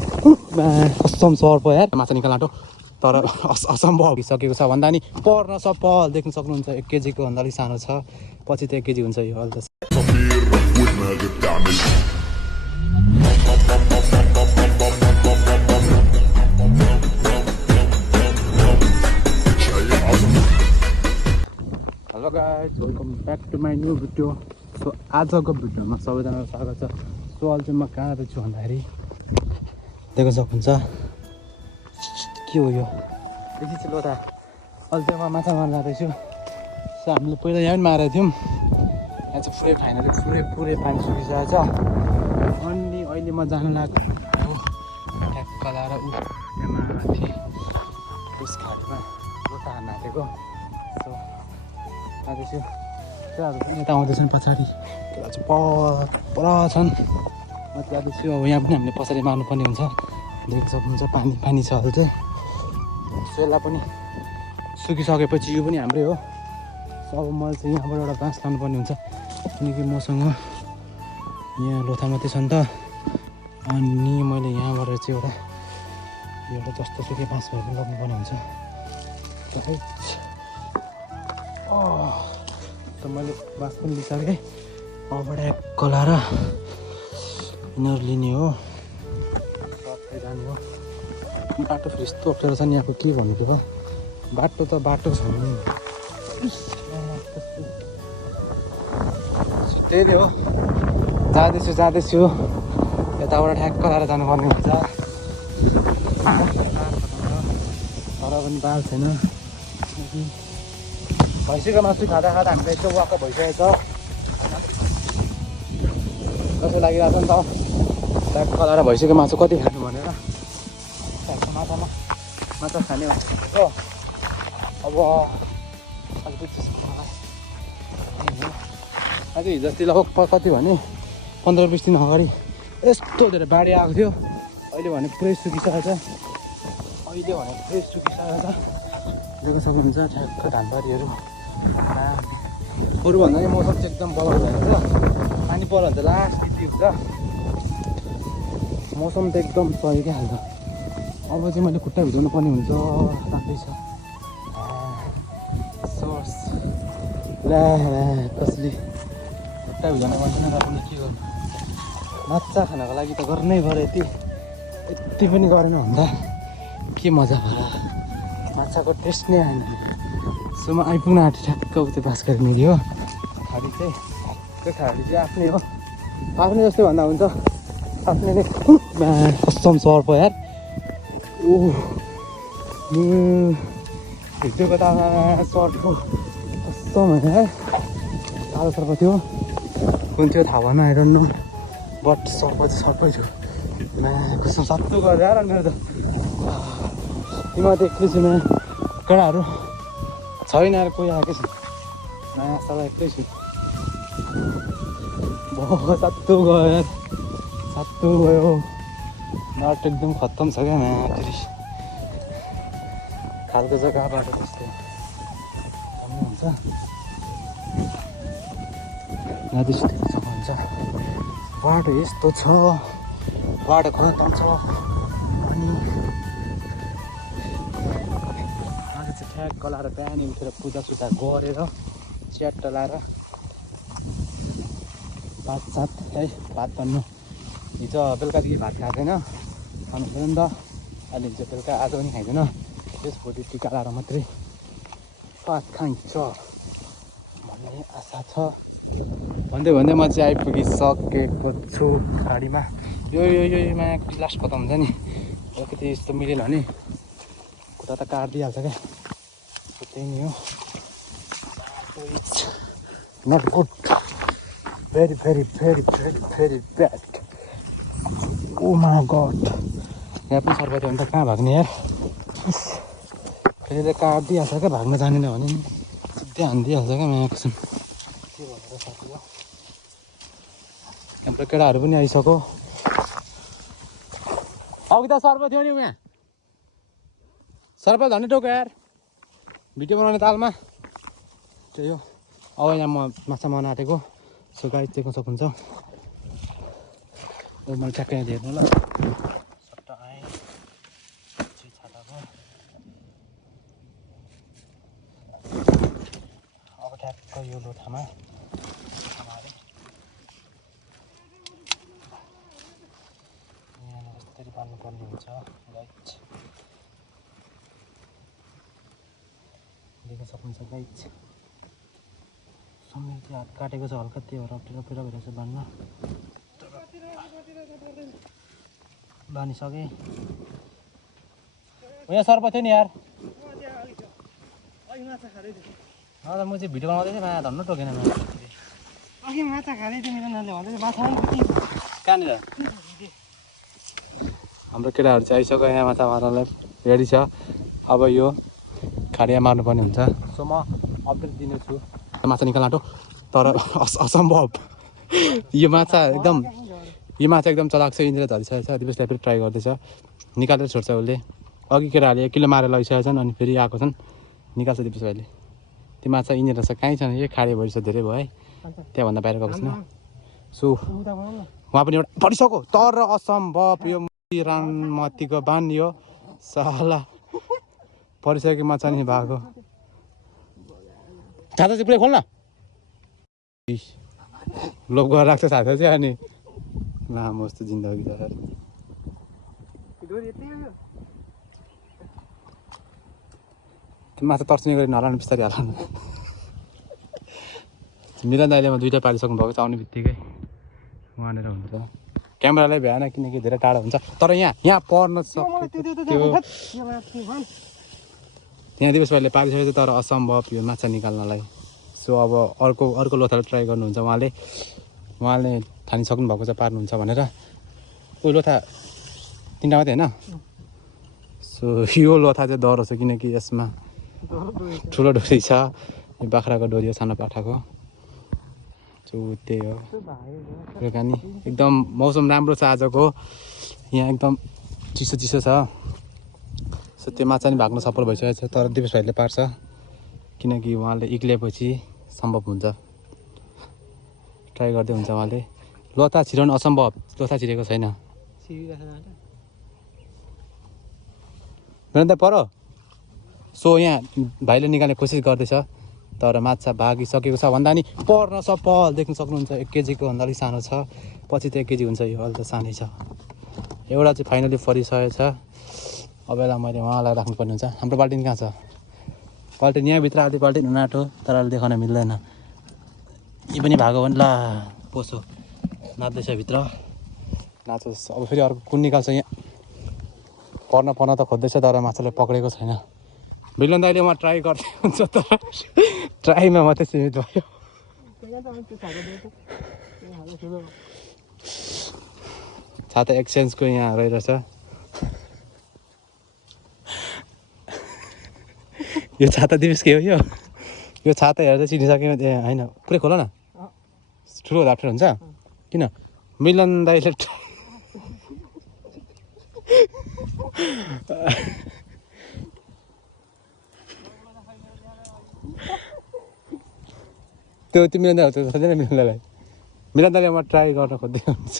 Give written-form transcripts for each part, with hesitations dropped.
कसम सर पो यार माछा निकाल्नु तर असम्भव भइसकेको छ भन्दा नि पर्न पहल देख्न सक्नुहुन्छ 1 केजीको भन्दा अलिक सानो छ पछि त 1 केजी हुन्छ यो अहिले त hello guys welcome back to my new video so आजको भिडियोमा सबैजनाको स्वागत छ सो अहिले चाहिँ म कहाँ जाँदैछु भन्दाखेरि देख्न सक्नुहुन्छ के हो यो देखिन्छ लोता अहिले चाहिँ म माछा मार्न जाँदैछु सो हामीले पहिला यहाँ पनि मारेको थियौँ यहाँ चाहिँ पुरै फाइनली पुरै पानी सुकिसकेको छ अनि अहिले म जानु लाग्यो ट्याक्क लाएर यहाँ माथि उस घाटमा लोता हान्न आँटेको सो जाँदैछु कुराहरू पनि यता आउँदैछन् पछाडि कुरा चाहिँ पर छन् म जाँदैछु अब यहाँ पनि हामीले पछाडि मार्नुपर्ने हुन्छ देख्न सक्नुहुन्छ पानी छ अहिले चाहिँ सेला पनि सुकिसकेपछि यो पनि हाम्रै हो अब मैले चाहिँ यहाँबाट एउटा बाँस लानुपर्ने हुन्छ किनकि मसँग यहाँ लोथा मात्रै छ नि त अनि मैले यहाँबाट चाहिँ एउटा जस्तो सुकै बाँस भएर पनि लग्नुपर्ने हुन्छ त मैले बाँस पनि लिइसकेँ अबबाट कलाएर यिनीहरू लिने हो सबै जाने हो बाटो फेरि यस्तो अप्ठ्यारो छ नि यहाँको के भन्नु हो बाटो त बाटो छ नि त्यही नै हो जाँदैछु यताबाट ठ्याक्क लाएर जानुपर्ने हुन्छ तर पनि बाल छैन भैँसीको मासु खाँदा हामीलाई एकदम वाक्क भइसकेको छ कसो लागिरहेको छ नि त ट्याक्क लाएर भैँसीको मासु कति खानु भनेर माछा खाने भनेको अब अलिकति अझै हिजो अस्ति लगभग कति भने 15-20 दिन अगाडि यस्तो धेरै बाढी आएको थियो अहिले भने पुरै सुकिसकेको छ देख्न सक्नुहुन्छ ठ्याक्क धानबारीहरू अरूभन्दा नि मौसम चाहिँ एकदम बदल भएको छ पानी पऱ्यो भने त लास्ट हुन्छ मौसम त एकदम सही क्या हाल्छ अब चाहिँ मैले खुट्टा भिजाउनु पर्ने हुन्छ राम्रै छ सोर्स ला कसले खुट्टा भिजाउनु पर्दैन र पनि के गर्नु माछा खानको लागि त गर्नै पऱ्यो यति पनि गरेन भन्दा के मजा भयो माछाको टेस्ट नै आएन सो म आइपुग्न आँटेँ ठ्याक्क उतै बाँसकारी मिली हो खाडी चाहिँ त्यो खाडी चाहिँ आफ्नै हो आफ्नै जस्तै भन्दा हुन्छ आफ्नै नै कस्टम सर पो यार भिडियोको त सर्टको कस्तो भने कालो सर्प थियो कुन थियो थाहा भएन आइरहनु बट सर्प चाहिँ सर्पै थियो कस्तो सत्तु गरेर मेरो त तिमीलाई त एक्लै छु नयाँ केटाहरू छैन आएर कोही आएकै छ नयाँ सबै एक्लै छु सत्तु गयो नट एकदम खत्तम छ क्या माथि खालको जग्गाबाट त्यस्तो हुन्छ नदीसु देख्न सक्नुहुन्छ बाटो यस्तो छ बाटो खत्तम छ अनि आज चाहिँ ठ्याक्क लाएर बिहानै उठेर पूजासुजा गरेर च्याट्ट लाएर भात है भात भन्नु हिजो बेलुकादेखि भात खाएको छैन खानु पऱ्यो नि त अहिले हिजो बेलुका आज पनि खाइँदैन त्यसपछि टिका लाएर मात्रै भात खाइन्छ भन्ने आशा छ भन्दै म चाहिँ आइपुगिसकेको छु गाडीमा योमा लास्ट पत्ता हुन्छ नि अलिकति यस्तो मिलेन भने खुट्टा त काटिदिइहाल्छ क्या त्यही नै हो not good very bad oh my god यहाँ पनि सर्प थियो भने त कहाँ भाग्ने यार फेरि काटिदिइहाल्छ क्या भाग्न जानेन भने सिधै हानिदिइहाल्छ क्या यहाँ कसम के भनेर साथीको हाम्रो केटाहरू पनि आइसक्यो अघि त सर्प थियो नि यहाँ सर्प झन्डै टोक्यो यार भिडियो बनाउने तालमा त्यही हो अब यहाँ म माछा मार्न आँटेको सो गाइस देख्न सक्नुहुन्छ मैले ठ्याक्कै यहाँ हेर्नु ल सट्टा यो लोथामा यहाँनिर यसरी बाँध्नुपर्ने हुन्छ गाइज। देख्न सक्नुहुन्छ गाइज समय हात काटेको छ हल्का, त्यो भएर अप्ठ्यारो भइरहेको छ बाँध्न। बाँधिसकेँ। यहाँ सर्प थियो नि यार। हजुर म चाहिँ भिडियो बनाउँदै थिएँ, माया धन्न टोकेन अघि माछा खाँदै थियो मेरो नानीले भन्दै माछा आउनु कहाँनिर हाम्रो केटाहरू चाहिँ आइसक्यो यहाँ माछा मार्नलाई रेडी छ। अब यो खाडिया मार्नुपर्ने हुन्छ। सो म अपडेट दिनेछु। माछा निकाल्न आँटो तर असम्भव। यो माछा एकदम चलाक छ। इन्द्र झरिसकेको छ। दिपेशले फेरि ट्राई गर्दैछ, निकालेर छोड्छ उसले। अघि केटाहरूले 1 किलो मारेर लगिसकेका छन् अनि फेरि आएको छन्, निकाल्छ दिपेश भाइले। त्यो माछा इन्द्र छ कहीँ छैन, यही खाडे भइसक्यो, धेरै भयो है, त्यहाँभन्दा बाहिर गएको छैन। सो उहाँ पनि एउटा परिसक्यो तर असम्भव। यो राममतीको बान यो साला परिसकेको माछा नि भएको। छाता चाहिँ पुरै खोल्न लोभ गरेर राख्छ छाता चाहिँ। अनि लामो जस्तो जिन्दगी छ। माछा तर्सिने गरी नलानु, बिस्तारै हाल्नु। मिलन दाइले म 2टा पारिसक्नु भएको छ। आउने बित्तिकै उहाँनिर हुन्छ। क्यामेरालाई भ्याएन किनकि धेरै टाढा हुन्छ। तर यहाँ पर्न सक्यो। यहाँ दिपेश भाइले पारिसकेको छ तर असम्भव यो माछा निकाल्नलाई। सो अब अर्को लोथाले ट्राई गर्नुहुन्छ। उहाँले ठानिसक्नु भएको छ पार्नुहुन्छ भनेर। उयो लोथा 3टा मात्रै होइन। सो यो लोथा चाहिँ डर छ किनकि यसमा ठुलो डोरी छ। यो बाख्राको डोरी हो, सानो पाठाको। सो त्यही हो कुराकानी। एकदम मौसम राम्रो छ आजको। यहाँ एकदम चिसो छ। सो त्यो माछा नि भाग्न सफल भइसकेको छ तर दिपेश भाइले पार्छ किनकि उहाँले एक्लिएपछि सम्भव हुन्छ। ट्राई गर्दै हुन्छ उहाँले। लोथा छिराउनु असम्भव, लोथा छिरेको छैन। मेहनत पर। सो यहाँ भाइले निकाल्ने कोसिस गर्दैछ तर माछा भागिसकेको छ भन्दा नि पर्न सफल। देख्न सक्नुहुन्छ 1 केजीको भन्दा अलिक सानो छ। पछि त 1 केजी हुन्छ। यो अहिले त सानै छ। एउटा चाहिँ फाइनली फरिसकेको छ। अब यसलाई मैले उहाँलाई राख्नुपर्ने हुन्छ। हाम्रो बाल्टिन कहाँ छ? बाल्टिन यहाँभित्र आधी बाल्टिन हुन आँट्यो तर अहिले देखाउन मिल्दैन। यी पनि भागो भने ला पोसो नाच्दैछ भित्र, नाचोस्। अब फेरि अर्को कुन निकाल्छ। यहाँ पर्न त खोज्दैछ तर माछाले पक्रेको छैन। मिलन दाइले उहाँ ट्राई गर्दै हुन्छ तर ट्राईमा मात्रै सीमित भयो। छाता एक्सचेन्जको यहाँ रहेछ। यो छाता दिपेशकै हो। यो छाता हेर्दा चिनिसक्यो होइन। पुरै खोल न, ठुलो अप्ठ्यारो हुन्छ। किन मिलन दाइले त्यो मिलन दाइ खोज्दैन। मिलन दाइले म ट्राई गर्न खोज्दै हुन्छ।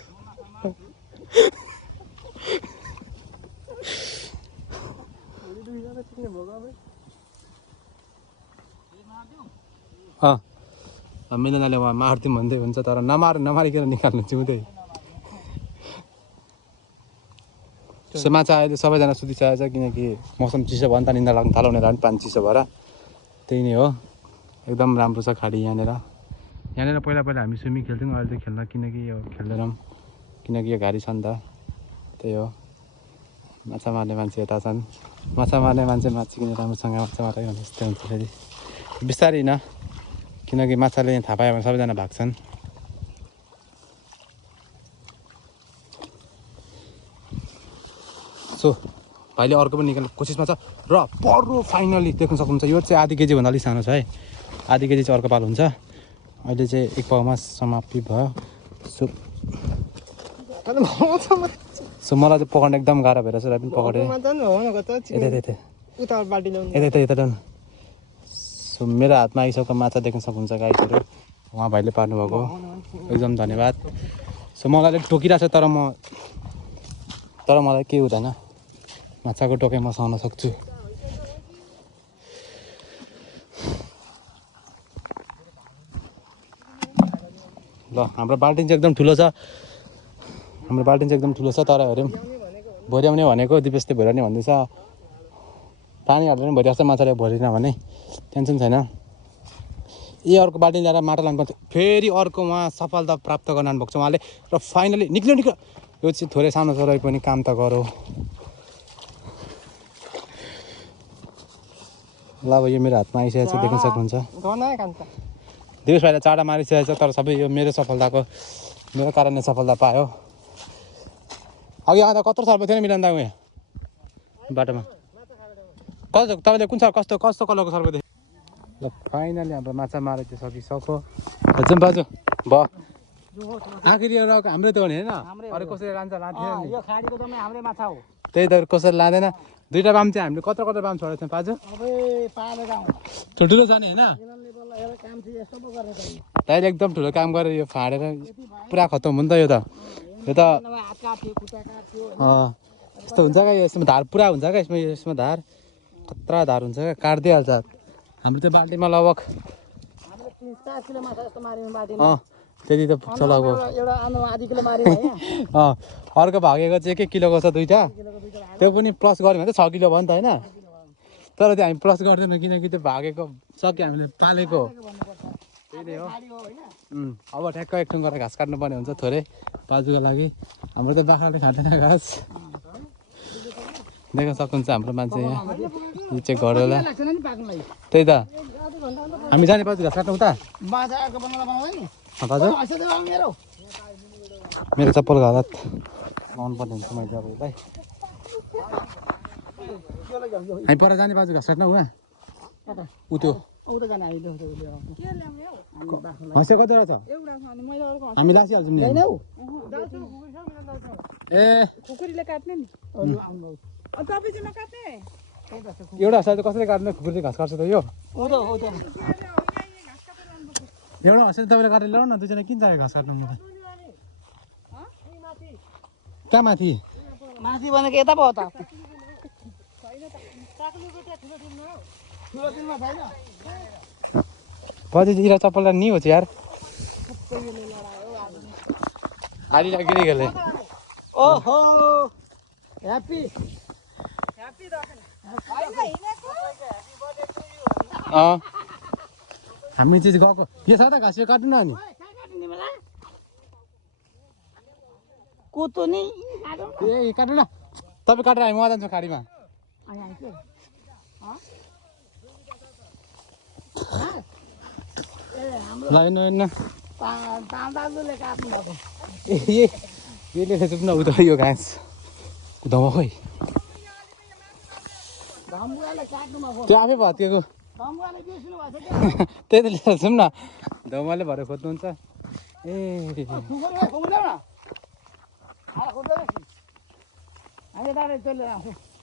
मिलन दाइले उहाँ मार्दिउँ भन्दै हुन्छ तर नमारिकन निकाल्नु जिउँदै। सो माछा अहिले सबैजना सुतिसकेको छ किनकि मौसम चिसो भयो नि त, निन्द्रा लाग्नु थाल्यो भनेर पनि पानी चिसो भएर। त्यही नै हो। एकदम राम्रो छ खाडी यहाँनिर पहिला हामी स्विमिङ खेल्थ्यौँ, अहिले चाहिँ खेल्न किनकि यो खेल्दैनौँ किनकि यो घारी छ नि त। त्यही हो। माछा मार्ने मान्छे यता छन्। माछा मार्ने मान्छे माछी किनेर राम्रोसँग माछा मार्दै भने जस्तै हुन्छ। फेरि बिस्तारै न किनकि माछाले थाहा पायो भने सबैजना भाग्छन्। सो भाइले अर्को पनि निकाल्ने कोसिसमा छ र पर्रो फाइनली देख्न सक्नुहुन्छ। यो चाहिँ आधी केजी भन्दा अलिक सानो छ है। आधी केजी चाहिँ अर्को पाल हुन्छ। अहिले चाहिँ 1 पाउमा समाप्ति भयो। सो मलाई चाहिँ पकाउन एकदम गाह्रो भइरहेछ र पनि पकाएँ। यता सो मेरो हातमा आइसकेको माछा देख्न सक्नुहुन्छ गाइसहरू। उहाँ भाइले पार्नुभएको एकदम धन्यवाद। सो मलाई अलिक टोकिरहेको छ तर मलाई केही हुँदैन। माछाको टोकाइ म सहन सक्छु। ल हाम्रो बाल्टिन चाहिँ एकदम ठुलो छ हाम्रो बाल्टिन चाहिँ एकदम ठुलो छ तर हेरौँ भरिआउने भनेको दिपेशले भरिआउने भन्दैछ पानी हाल्दैन भरिआएको छ माछाले भरिन भने टेन्सन छैन ए अर्को बाल्टिन ल्याएर माटो लानुपर्छ फेरि अर्को उहाँ सफलता प्राप्त गर्न आउनुभएको छ उहाँले र फाइनली निक्ल्यो यो चाहिँ थोरै सानो छ रहे पनि काम त गरौँ ल अब यो मेरो हातमा आइसकेको छ देख्न सक्नुहुन्छ दिपेश भाइलाई चाडा मारिसकेको छ तर सबै यो मेरो सफलताको मेरो कारणले सफलता पायो अघि आउँदा कत्रो सर्प थियो नि मिलन दा उहाँ बाटोमा कस्तो तपाईँले कुन कस्तो कस्तो कलरको सर्प देख्यो ल फाइनली हाम्रो माछा मारे चाहिँ सकिसक्यो जाउँ बाजु भयो आखिर यो हाम्रै त हो नि होइन अरू कसैले लान्छ लान्थ्यो त्यही त कसैले लाँदैन दुईवटा बाम चाहिँ हामीले कत्रो कत्रो बाम छोडेको छौँ पाजु ठुल्ठुलो जाने होइन तैँले एकदम ठुलो काम गरेर यो फाँडेर पुरा खतम हो नि त यो त यस्तो हुन्छ क्या यसमा धार पुरा हुन्छ क्या यसमा धार खतरा धार हुन्छ क्या काटिदिइहाल्छ हाम्रो त्यो बाल्टीमा लगभग त्यति त पुग्छ लगभग अर्को भागेको चाहिँ 1 किलोको छ दुईवटा त्यो पनि प्लस गऱ्यो भने त 6 किलो भयो नि त होइन तर त्यो हामी प्लस गर्दैनौँ किनकि त्यो भागेको सक्यो हामीले पालेको त्यही नै हो अब ठ्याक्क एकठुङ गरेर घाँस काट्नुपर्ने हुन्छ थोरै बाजुको लागि हाम्रो त बाख्राले खाँदैन घाँस देख्न सक्नुहुन्छ हाम्रो मान्छे यहाँ यो चाहिँ घरवाला त्यही त हामी जाने बाजु घाँस काट्नु उता बाजु मेरो चप्पल हालत लाउनु पर्ने हुन्छ मैले अब यसलाई हामी पर जाने बाजु घाँस काट्न उहाँ उ त्यो हँसिया कतिवटा छ हामी लासिहाल्छौँ नि ए एउटा हँसिया चाहिँ कसरी काट्ने खुकुरले घाँस काट्छ त यो एउटा हँसिया तपाईँले काटेर ल्याउनु न दुईजना किन चाहियो घाँस काट्नु कहाँ माथि माथि भनेको यता भयो त पछि इरा चप्पललाई नि हो यार हाली लाग्यो गेले ओहो ह्यापी हामी चाहिँ गएको यो छ त घाँस यो काट्नु न अनि कुतो नि ए काट्नु न तपाईँ काटेर हामी उहाँ जान्छौँ गाडीमा ल हेर्नु हेर्नु ए यसले चुप्न उता यो घाँस धमा खोइ त्यो आफै भत्किएको त्यही त लिएर जाउँ न धमाले भएर खोज्नुहुन्छ ए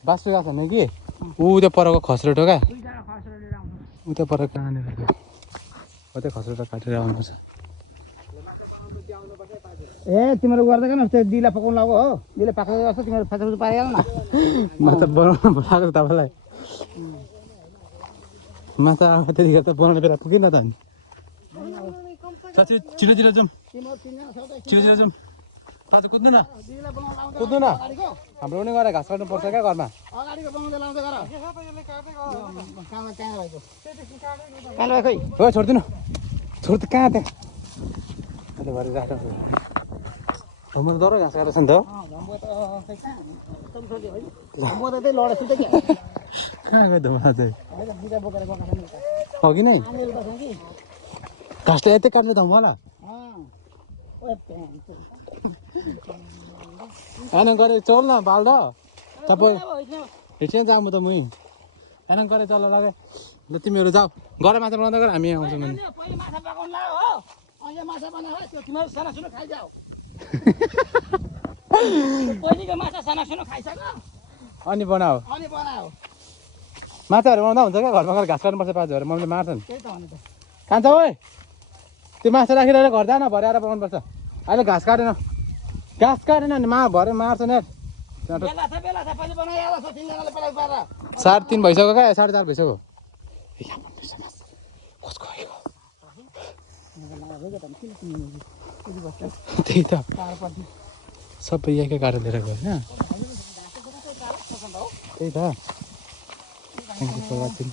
बाँच्नु गएको छैन कि ऊ त्यो परको खस्रोटो क्या उता पर कहाँनिर उतै खस्रोटो काटेर आउनुपर्छ ए तिमीहरू गर्दैन त्यो दिला पकाउनु लाग्यो हो दिला पकाएको जस्तो तिमीहरू फाँसा पाइहाल न माछा बनाउनु बोलाएको तपाईँलाई माछा त्यतिखेर त बनाउने बेला पुगेन त अनि साँच्चै छिटोतिर जाउँ छिटोतिर जाउँ आज कुद्नु न कुद्नु न हाम्रो पनि गएर घाँस काट्नुपर्छ क्या घरमा हो छोड्दिनु छोड्दै कहाँ त्यहाँ अहिले भरे राख्नु म त डर घाँस काटेको छ नि त कहाँ गयो धुमा चाहिँ अघि नै घाँसले यतै काट्ने धुमा होला होइन गरेर चल न बाल्द तपाईँ हिँड्छ जाऊँ म त मुई होइन गरेर चल लगे ल तिमीहरू जाऊ गर माछा बनाउँदा गर हामी आउँछौँ भने अनि बनाऊ माछाहरू बनाउँदा हुन्छ क्या घरमा गएर घाँस काट्नुपर्छ पाजुहरू मम्मीले मार्छन् खान्छ ओइ त्यो माछा राखिरहेर घर जान भरे आएर बनाउनुपर्छ अहिले घाँस काटेन नि भरे मार्छन् यार 3:30 भइसक्यो क्या 4:30 भइसक्यो त्यही त टाढोपट्टि सबै एकै गाडी लिएर गयो होइन त्यही त थ्याङ्क यू फर वाचिङ